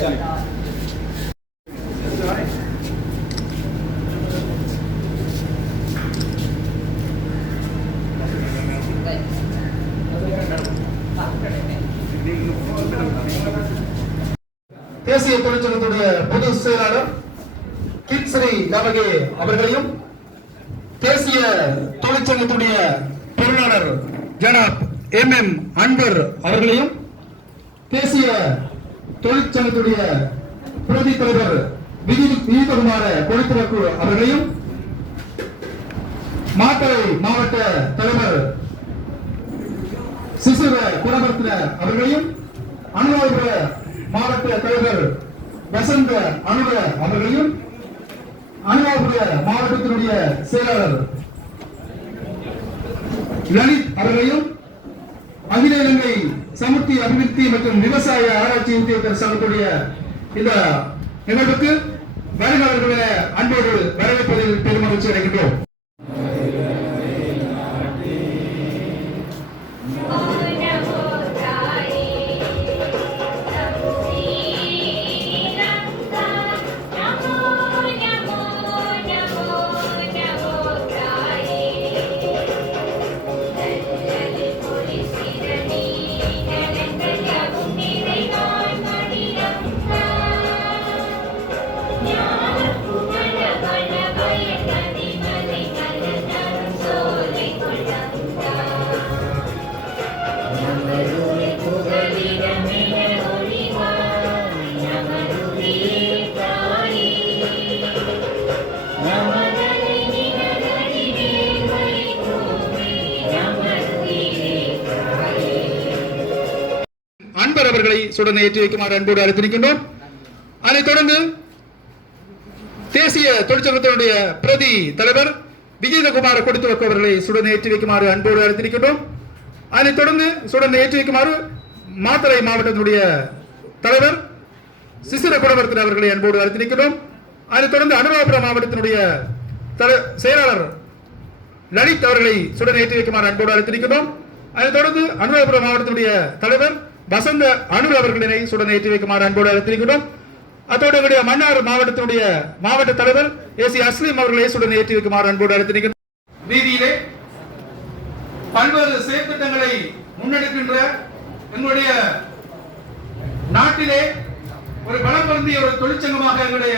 தேசிய தொழிற்சங்கத்துடைய பொதுச் செயலாளர் கிட்ஸ்ரீ கமகே அவர்களையும், தேசிய தொழிற்சங்கத்துடைய பொருளாளர் ஜனாப் MM அன்வர் அவர்களையும், தேசிய தொழிற்சங்கத்துடைய பிரதி தலைவர் விஜயகுமார கொடித்துவக்கு அவர்களையும், மாத்தறை மாவட்ட தலைவர் சிசுர குணவர்த்தன அவர்களையும், அனுராதபுர மாவட்ட தலைவர் வசந்த அனுர அவர்களையும், அனுராதபுர மாவட்டத்தினுடைய செயலாளர் லலித் அவர்களையும், அகில இலங்கை சமுத்தி அபிவிருத்தி மற்றும் விவசாய ஆராய்ச்சி உத்தியோகத்தர் சங்கத்துடைய இந்த நிகழ்வுக்கு வருகிறவர்களை அன்போடு வரவேற்பதில் பெருமகிழ்ச்சி அடைகின்றோம். அன்பர் அவர்களை சுடனை ஏற்றி வைக்குமாறு அன்போடு அழைத்திருக்கின்றோம். அதைத் தொடர்ந்து தேசிய தொழிற்சங்கத்தினுடைய பிரதி தலைவர் விஜயகுமார கொடித்துவக்கு அவர்களை சுடனை ஏற்றி வைக்குமாறு அன்போடு அழைத்திருக்கின்றோம். அதைத் தொடர்ந்து சுடனை ஏற்றி வைக்குமாறு மாத்தறை மாவட்டத்தினுடைய தலைவர் சிசிர குணவர்த்தன அவர்களை அன்போடு அழைத்திருக்கின்றோம். அதைத் தொடர்ந்து அனுராதபுர மாவட்டத்தினுடைய செயலாளர் லலித் அவர்களை சுடனை ஏற்றி வைக்குமாறு அன்போடு அழைத்திருக்கின்றோம். அதைத் தொடர்ந்து அனுராதபுர மாவட்டத்தினுடைய தலைவர் வசந்த அனுர் அவர்களினை சுடனை ஏற்றி வைக்குமாறு அன்போடு அழைத்திருக்கிறோம். அதோடு எங்களுடைய மன்னார் மாவட்டத்தினுடைய மாவட்ட தலைவர் AC அஸ்லீம் அவர்களை சுடனை ஏற்றி வைக்குமாறு அன்போடு அழைத்திருக்கிறோம். வீதியிலே பல்வேறு செயற்திட்டங்களை முன்னெடுக்கின்ற எங்களுடைய நாட்டிலே ஒரு பலம் பொருந்திய ஒரு தொழிற்சங்கமாக எங்களுடைய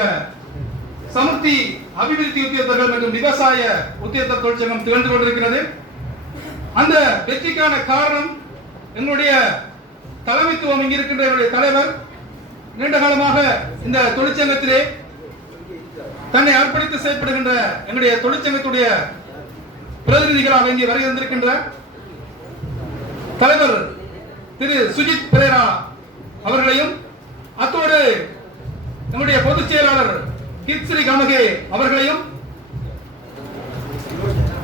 சமுத்தி அபிவிருத்தி உத்தியோகத்தர்கள் மற்றும் விவசாய உத்தியோகத்தர் தொழிற்சங்கம் திகழ்ந்து கொண்டிருக்கிறது. அந்த வெற்றிக்கான காரணம் எங்களுடைய தலைமைத்துவம். இங்கு இருக்கின்ற என்னுடைய தலைவர் நீண்ட காலமாக இந்த தொழிற்சங்கத்திலே தன்னை அர்ப்பணித்து செயல்படுகின்ற எங்களுடைய தொழிற்சங்கத்துடைய பிரதிநிதிகளாக இங்கே வருகை வந்திருக்கின்ற தலைவர் திரு சுஜித் பிரேரா அவர்களையும், அத்தோடு நம்முடைய பொதுச் செயலாளர் கிட்ஸ்ரீ கமகே அவர்களையும்,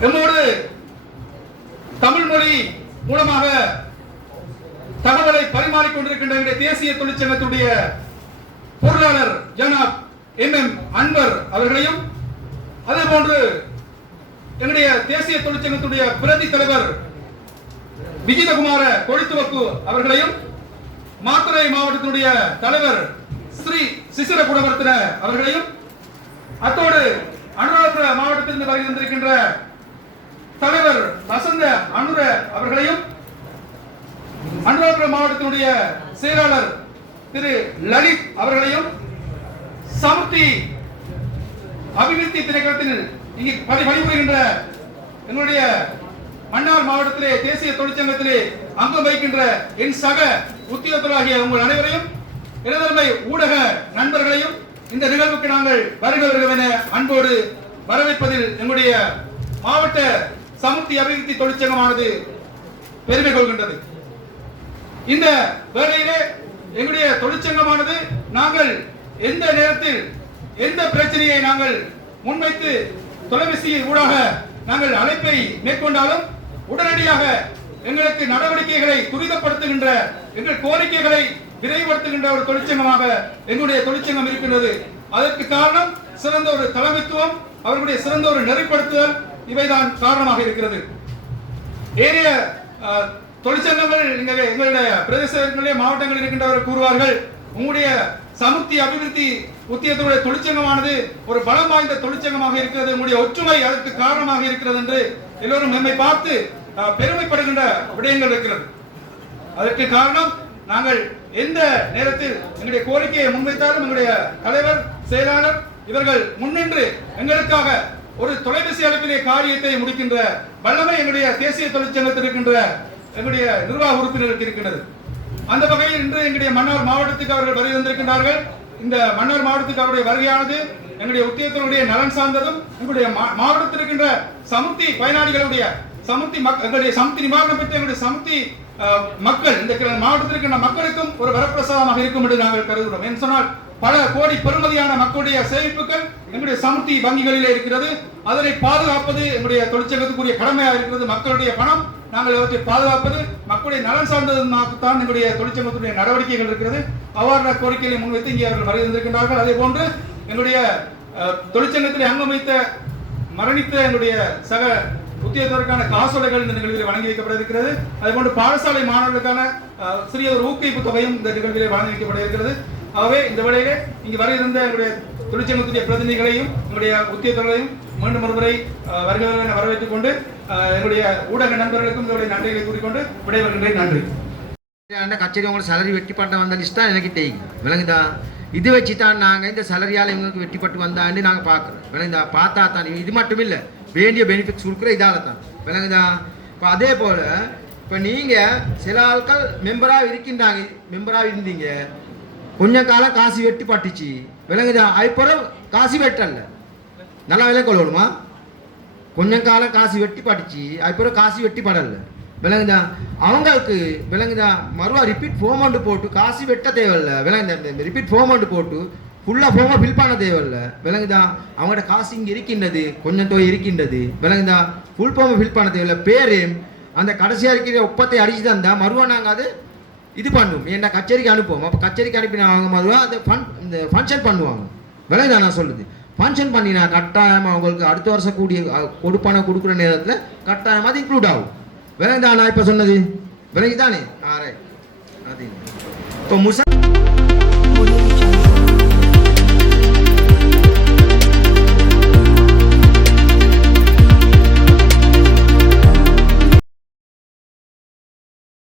எம்மோடு தமிழ் மொழி மூலமாக தகவலை பரிமாறிக்கொண்டிருக்கின்ற தேசிய தொழிற்சங்கத்துடைய பொருளாளர் ஜனாப் MM அன்வர் அவர்களையும், அதே போன்று எங்களுடைய தேசிய தொழிற்சங்கத்துடைய பிரதி தலைவர் விஜயகுமார கொடித்துவக்கு அவர்களையும், மாத்தறை மாவட்டத்தினுடைய தலைவர் ஸ்ரீ சிசிர குணவர்த்தன அவர்களையும், அத்தோடு அனுராதபுர மாவட்டத்திலிருந்து வருகை வந்திருக்கின்ற தலைவர் வசந்த அனுர அவர்களையும், அனுராதபுர மாவட்டத்தினுடைய செயலாளர் திரு லலித் அவர்களையும், சமுத்தி அபிவிருத்தி திணைக்களத்தில் இங்கு பணிபுரிகின்ற எங்களுடைய மன்னார் மாவட்டத்திலே தேசிய தொழிற்சங்கத்திலே அங்கம் வகிக்கின்ற என் சக உத்தியோகத்தராகிய உங்கள் அனைவரையும், எனதருமை ஊடக நண்பர்களையும் இந்த நிகழ்வுக்கு நாங்கள் வருகிறவர்கள் என அன்போடு வரவேற்பதில் எங்களுடைய மாவட்ட சமுத்தி அபிவிருத்தி தொழிற்சங்கமானது பெருமை கொள்கின்றது. இந்த வேளையிலே எங்களுடைய தொழிற்சங்கமானது நாங்கள் எந்த நேரத்தில் எந்த பிரச்சனையை நாங்கள் முன்வைத்து தொலைபேசி ஊடாக நாங்கள் அழைப்பை மேற்கொண்டாலும் உடனடியாக எங்களுக்கு நடவடிக்கைகளை துரிதப்படுத்துகின்ற, எங்கள் கோரிக்கைகளை விரைவுபடுத்துகின்ற ஒரு தொழிற்சங்கமாக எங்களுடைய தொழிற்சங்கம் இருக்கின்றது. அதற்கு காரணம் சிறந்த ஒரு தலைமைத்துவம், அவர்களுடைய சிறந்த ஒரு நெறிப்படுத்துதல், இவைதான் காரணமாக இருக்கிறது. ஏனைய தொழிற்சங்கங்கள் எங்களுடைய பிரதேச மாவட்டங்களில் இருக்கின்றவர்கள் கூறுவார்கள், உங்களுடைய சமுர்த்தி அபிவிருத்தி உத்தியத்துடைய தொழிற்சங்கமானது ஒரு பலம் வாய்ந்த தொழிற்சங்கமாக இருக்கிறது. உங்களுடைய ஒற்றுமை அதற்கு காரணமாக இருக்கிறது என்று எல்லோரும் நம்மை பார்த்து பெருமைப்படுகின்ற விடயங்கள் இருக்கிறது. அதற்கு காரணம் நாங்கள் எந்த நேரத்தில் எங்களுடைய கோரிக்கையை முன்வைத்தாலும் எங்களுடைய தலைவர், செயலாளர் இவர்கள் முன்னின்று எங்களுக்காக ஒரு தொலைபேசி அழைப்பிலே காரியத்தை முடிக்கின்ற வல்லமை எங்களுடைய தேசிய தொழிற்சங்கத்தில் இருக்கின்ற எங்களுடைய நிர்வாக உறுப்பினர்களுக்கு இருக்கின்றது. அந்த வகையில் இன்று எங்களுடைய மன்னார் மாவட்டத்துக்கு அவர்கள் வருகை தந்திருக்கின்றார்கள். இந்த மன்னார் மாவட்டத்துக்கு அவருடைய வருகையானது எங்களுடைய உத்தியோகத்தினுடைய நலன் சார்ந்ததும் எங்களுடைய மாவட்டத்தில் இருக்கின்ற சமுர்த்தி பயனாளிகளுடைய எங்களுடைய சமுர்த்தி நிவாரணம் பெற்ற எங்களுடைய சமுர்த்தி மக்கள் இந்த மாவட்டத்தில் இருக்கின்ற மக்களுக்கும் ஒரு வரப்பிரசாதமாக இருக்கும் என்று நாங்கள் கருதுகிறோம். என்று சொன்னால் பல கோடி பெறுமதியான மக்களுடைய சேமிப்புகள் எங்களுடைய சமுர்த்தி வங்கிகளிலே இருக்கிறது. அதனை பாதுகாப்பது எங்களுடைய தொழிற்சங்கத்துக்குரிய கடமையாக இருக்கிறது. மக்களுடைய பணம் நாங்கள் அவற்றை பாதுகாப்பது மக்களுடைய நலன் சார்ந்ததுதான் எங்களுடைய தொழிற்சங்கத்துடைய நடவடிக்கைகள் இருக்கிறது. அவ்வாறு கோரிக்கைகளை முன்வைத்து இங்கே அவர்கள் வருகை தந்திருக்கின்றார்கள். அதே போன்று எங்களுடைய தொழிற்சங்கத்தில் அங்கம் வைத்த மரணித்த எங்களுடைய சக உத்தியோகத்திற்கான காசோலைகள் இந்த நிகழ்வில் வழங்கி வைக்கப்பட இருக்கிறது. அதேபோன்று பாடசாலை மாணவர்களுக்கான சிறிய ஒரு ஊக்குவிப்பு தொகையும் இந்த நிகழ்வில் வழங்கி வைக்கப்பட இருக்கிறது. ஆகவே இந்த வேளையிலே இங்கு வர இருந்த எங்களுடைய தொழிற்சங்கத்துடைய பிரதிநிதிகளையும் எங்களுடைய உத்தியோகர்களையும் மீண்டும் ஒருமுறை வருகிறவர்களை வரவேற்றுக் கொண்டு எங்களுடைய ஊடக நண்பர்களுக்கும் எங்களுடைய நன்றிகளை கூறிக்கொண்டு விடைபெறுகின்றேன். நன்றி. கச்சேரி உங்களுக்கு சேலரி வெட்டிப்பட்ட வந்த லிஸ்ட் தான் எனக்கு விளங்குதா? இது வச்சு தான் நாங்கள் இந்த சேலரியால் இவங்களுக்கு வெட்டிப்பட்டு வந்தான்னு நாங்கள் பார்க்குறோம். விளங்குதா? பார்த்தா தான் இது மட்டும் இல்லை, வேண்டிய பெனிஃபிட்ஸ் கொடுக்குற இதால் தான். விளங்குதா? இப்போ அதே போல் இப்போ நீங்கள் சில ஆட்கள் மெம்பராக இருந்தீங்க, கொஞ்சம் காலம் காசு வெட்டி பட்டுச்சு. விளங்குதா? அதுக்கப்புறம் காசு வெட்டல, நல்லா விலை கொள்ளணுமா? கொஞ்சம் காலம் காசு வெட்டி பட்டுச்சு, அதுக்கப்புறம் காசு வெட்டி படலை. விளங்குதா? அவங்களுக்கு விளங்குதா மறுவா ரிப்பீட் ஃபார்மெண்ட் போட்டு காசு வெட்ட தேவையில்லை. விளங்குதா? ரிப்பீட் ஃபார்மெண்ட் போட்டு ஃபுல்லாக ஃபார்மாக ஃபில் பண்ண தேவையில்லை. விளங்குதா? அவங்களோட காசு இங்கே இருக்கின்றது, கொஞ்சம் தொகை இருக்கின்றது. விளங்குதா? ஃபுல் ஃபார்மை ஃபில் பண்ண தேவையில்லை. பேர் அந்த கடைசியாக இருக்கிற ஒப்பத்தை அடிச்சு தந்தால் மறுவா நாங்கள் அது இது பண்ணுவோம், என்ன கச்சேரிக்கு அனுப்புவோம். அப்போ கச்சேரிக்கு அனுப்பினா அவங்க மறுவா அந்த இந்த ஃபங்க்ஷன் பண்ணுவாங்க. விளங்குதா? நான் சொல்லுது ஃபங்க்ஷன் பண்ணினா கட்டாயமாக அவங்களுக்கு அடுத்த வருஷம் கூடிய கொடுப்பான கொடுக்குற நேரத்தில் கட்டாயமாக அது இன்க்ளூட் ஆகும். விளங்குதா? நான் இப்போ சொன்னது விளங்குதானே? ரைட். அது இப்போ